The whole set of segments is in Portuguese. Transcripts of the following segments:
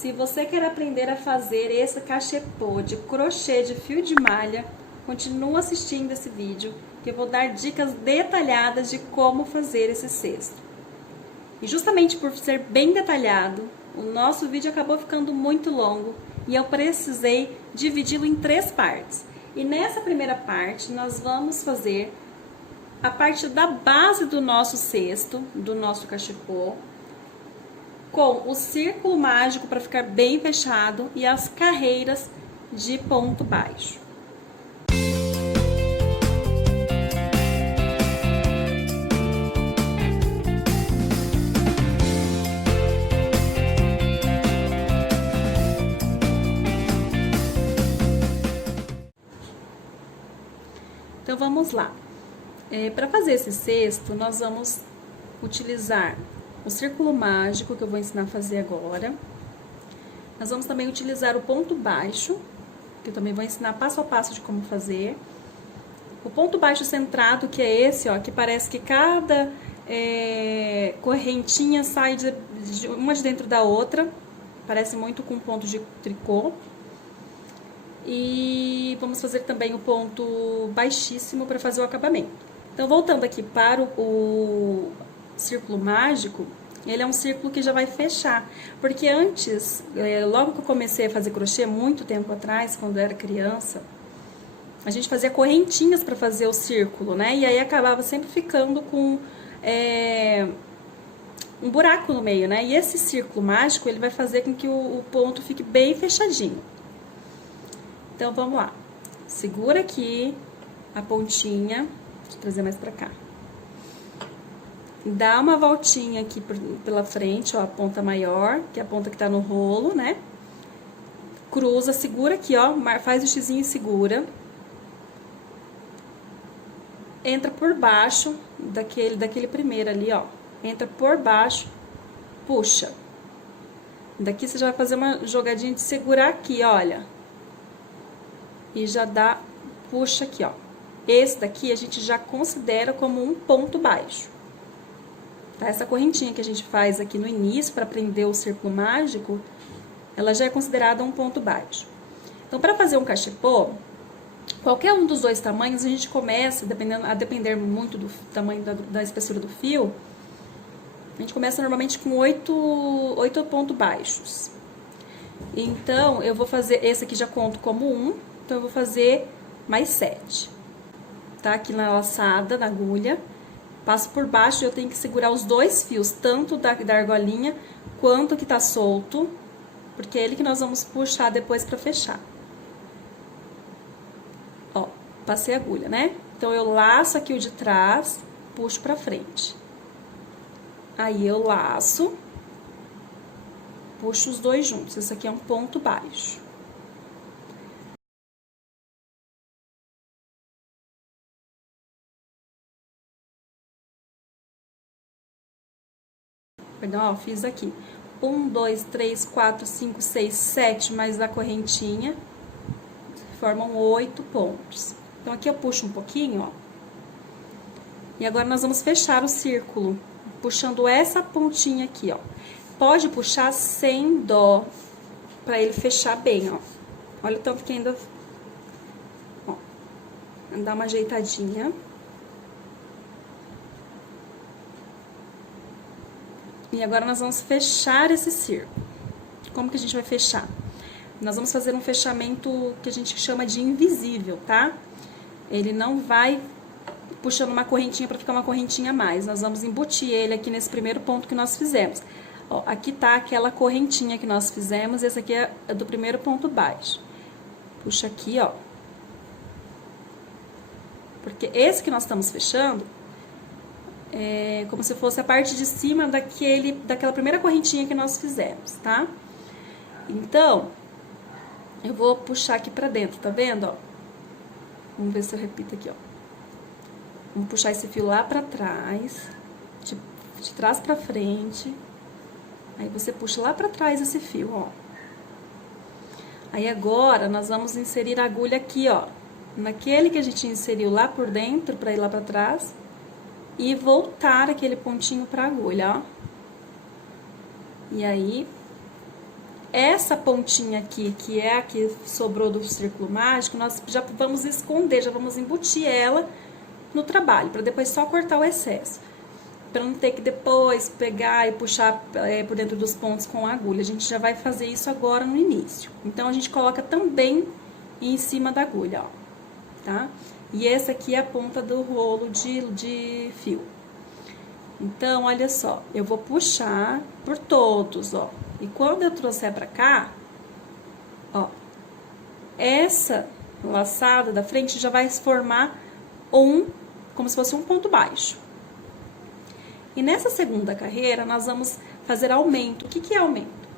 Se você quer aprender a fazer esse cachepô de crochê de fio de malha, continua assistindo esse vídeo, que eu vou dar dicas detalhadas de como fazer esse cesto. E justamente por ser bem detalhado, o nosso vídeo acabou ficando muito longo e eu precisei dividi-lo em 3 partes. E nessa primeira parte, nós vamos fazer a parte da base do nosso cesto, do nosso cachepô, com o círculo mágico para ficar bem fechado e as carreiras de ponto baixo. Então vamos lá. Para fazer esse cesto, nós vamos utilizar o círculo mágico, que eu vou ensinar a fazer agora. Nós vamos também utilizar o ponto baixo, que eu também vou ensinar passo a passo de como fazer. O ponto baixo centrado, que é esse, ó, que parece que cada correntinha sai uma de dentro da outra. Parece muito com ponto de tricô. E vamos fazer também o ponto baixíssimo para fazer o acabamento. Então, voltando aqui para o círculo mágico, ele é um círculo que já vai fechar, porque antes, logo que eu comecei a fazer crochê, muito tempo atrás, quando eu era criança, a gente fazia correntinhas para fazer o círculo, né? E aí acabava sempre ficando com um buraco no meio, né? E esse círculo mágico, ele vai fazer com que o ponto fique bem fechadinho. Então, vamos lá. Segura aqui a pontinha, deixa eu trazer mais pra cá. Dá uma voltinha aqui pela frente, ó, a ponta maior, que é a ponta que tá no rolo, né? Cruza, segura aqui, ó, faz o xizinho e segura. Entra por baixo daquele primeiro ali, ó. Entra por baixo, puxa. Daqui você já vai fazer uma jogadinha de segurar aqui, olha. E já dá, puxa aqui, ó. Esse daqui a gente já considera como um ponto baixo. Tá? Essa correntinha que a gente faz aqui no início para prender o círculo mágico, ela já é considerada um ponto baixo. Então, para fazer um cachepô, qualquer um dos dois tamanhos, a gente começa, a depender muito do tamanho da espessura do fio, a gente começa normalmente com 8 pontos baixos. Então, eu vou fazer, esse aqui já conto como 1, então eu vou fazer mais 7. Tá? Aqui na laçada, na agulha. Passo por baixo e eu tenho que segurar os 2 fios, tanto da argolinha quanto que tá solto, porque é ele que nós vamos puxar depois pra fechar. Ó, passei a agulha, né? Então, eu laço aqui o de trás, puxo pra frente. Aí, eu laço, puxo os 2 juntos. Esse aqui é um ponto baixo. Perdão, ó, fiz aqui 1, 2, 3, 4, 5, 6, 7, mais a correntinha, formam 8 pontos. Então, aqui eu puxo um pouquinho, ó. E agora, nós vamos fechar o círculo, puxando essa pontinha aqui, ó. Pode puxar sem dó, pra ele fechar bem, ó. Olha o tanto que ainda... Ó, dá uma ajeitadinha. E agora, nós vamos fechar esse círculo. Como que a gente vai fechar? Nós vamos fazer um fechamento que a gente chama de invisível, tá? Ele não vai puxando uma correntinha para ficar uma correntinha a mais. Nós vamos embutir ele aqui nesse primeiro ponto que nós fizemos. Ó, aqui tá aquela correntinha que nós fizemos, esse aqui é do primeiro ponto baixo. Puxa aqui, ó. Porque esse que nós estamos fechando... é como se fosse a parte de cima daquela primeira correntinha que nós fizemos, tá? Então, eu vou puxar aqui pra dentro, tá vendo, ó? Vamos ver se eu repito aqui, ó. Vamos puxar esse fio lá pra trás, de trás pra frente. Aí, você puxa lá pra trás esse fio, ó. Aí, agora, nós vamos inserir a agulha aqui, ó. Naquele que a gente inseriu lá por dentro, pra ir lá pra trás. E voltar aquele pontinho pra agulha, ó. E aí, essa pontinha aqui, que é a que sobrou do círculo mágico, nós já vamos esconder, já vamos embutir ela no trabalho, para depois só cortar o excesso. Para não ter que depois pegar e puxar por dentro dos pontos com a agulha. A gente já vai fazer isso agora no início. Então, a gente coloca também em cima da agulha, ó, tá? E essa aqui é a ponta do rolo de fio. Então, olha só, eu vou puxar por todos, ó. E quando eu trouxer pra cá, ó, essa laçada da frente já vai formar como se fosse um ponto baixo. E nessa segunda carreira, nós vamos fazer aumento. O que que é aumento?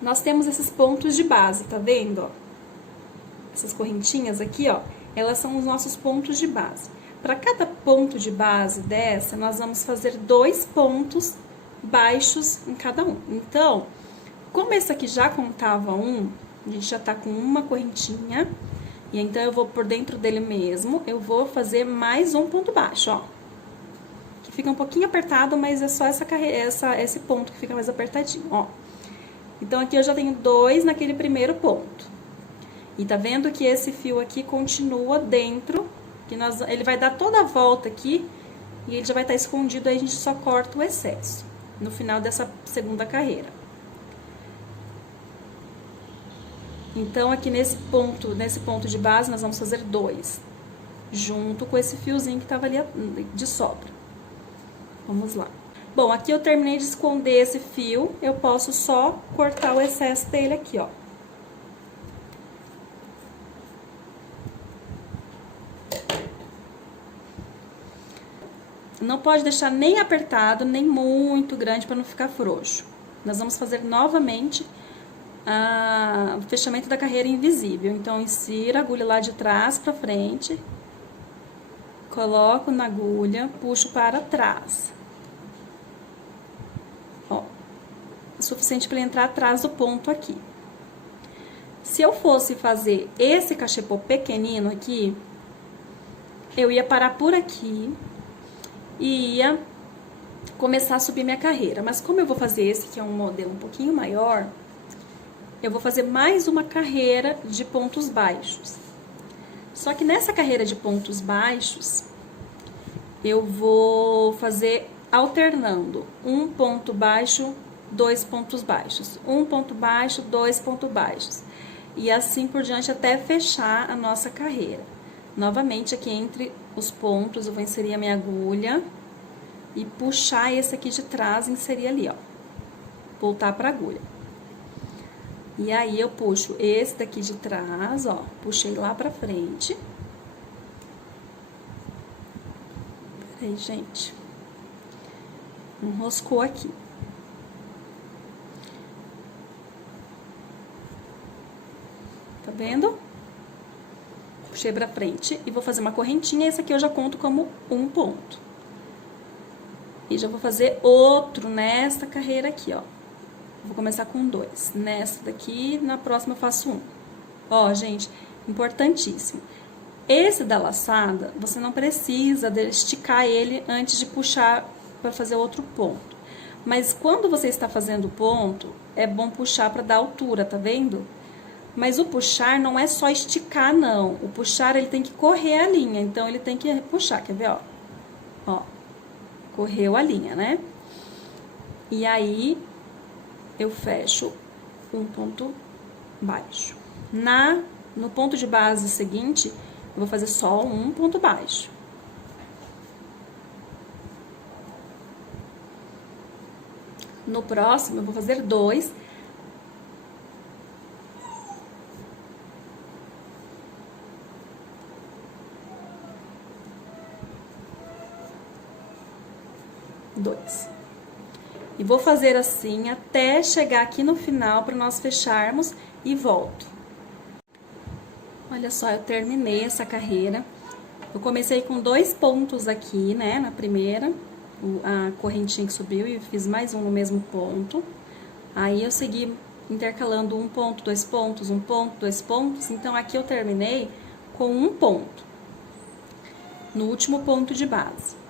Nós temos esses pontos de base, tá vendo, ó? Essas correntinhas aqui, ó, elas são os nossos pontos de base. Para cada ponto de base dessa, nós vamos fazer 2 pontos baixos em cada um. Então, como esse aqui já contava a gente já tá com uma correntinha, e então eu vou por dentro dele mesmo, eu vou fazer mais um ponto baixo, ó. Que fica um pouquinho apertado, mas é só esse ponto que fica mais apertadinho, ó. Então, aqui eu já tenho 2 naquele primeiro ponto. E tá vendo que esse fio aqui continua dentro, que ele vai dar toda a volta aqui, e ele já vai estar escondido, aí a gente só corta o excesso no final dessa segunda carreira. Então, aqui nesse ponto de base, nós vamos fazer 2, junto com esse fiozinho que tava ali de sobra. Vamos lá. Bom, aqui eu terminei de esconder esse fio, eu posso só cortar o excesso dele aqui, ó. Não pode deixar nem apertado, nem muito grande para não ficar frouxo. Nós vamos fazer novamente o fechamento da carreira invisível. Então, insiro a agulha lá de trás para frente, coloco na agulha, puxo para trás. Ó, o suficiente para entrar atrás do ponto aqui. Se eu fosse fazer esse cachepô pequenino aqui, eu ia parar por aqui e ia começar a subir minha carreira. Mas como eu vou fazer esse, que é um modelo um pouquinho maior, eu vou fazer mais uma carreira de pontos baixos. Só que nessa carreira de pontos baixos, eu vou fazer alternando um ponto baixo, 2 pontos baixos, um ponto baixo, 2 pontos baixos, e assim por diante até fechar a nossa carreira. Novamente, aqui entre os pontos, eu vou inserir a minha agulha e puxar esse aqui de trás e inserir ali, ó. Voltar pra agulha. E aí, eu puxo esse daqui de trás, ó, puxei lá pra frente. Peraí, gente. Enroscou aqui. Tá vendo? Puxei pra frente e vou fazer uma correntinha, esse aqui eu já conto como um ponto. E já vou fazer outro nesta carreira aqui, ó. Vou começar com 2. Nesta daqui, na próxima eu faço 1. Ó, gente, importantíssimo. Esse da laçada, você não precisa esticar ele antes de puxar para fazer outro ponto. Mas quando você está fazendo o ponto, é bom puxar para dar altura, tá vendo? Mas o puxar não é só esticar, não. O puxar, ele tem que correr a linha. Então, ele tem que puxar, quer ver, ó? Ó, correu a linha, né? E aí, eu fecho um ponto baixo. No ponto de base seguinte, eu vou fazer só um ponto baixo. No próximo, eu vou fazer 2. E vou fazer assim até chegar aqui no final para nós fecharmos e volto. Olha só, eu terminei essa carreira. Eu comecei com 2 pontos aqui, né, na primeira, a correntinha que subiu, e fiz mais um no mesmo ponto. Aí eu segui intercalando um ponto, 2 pontos, um ponto, 2 pontos. Então, aqui eu terminei com um ponto, no último ponto de base.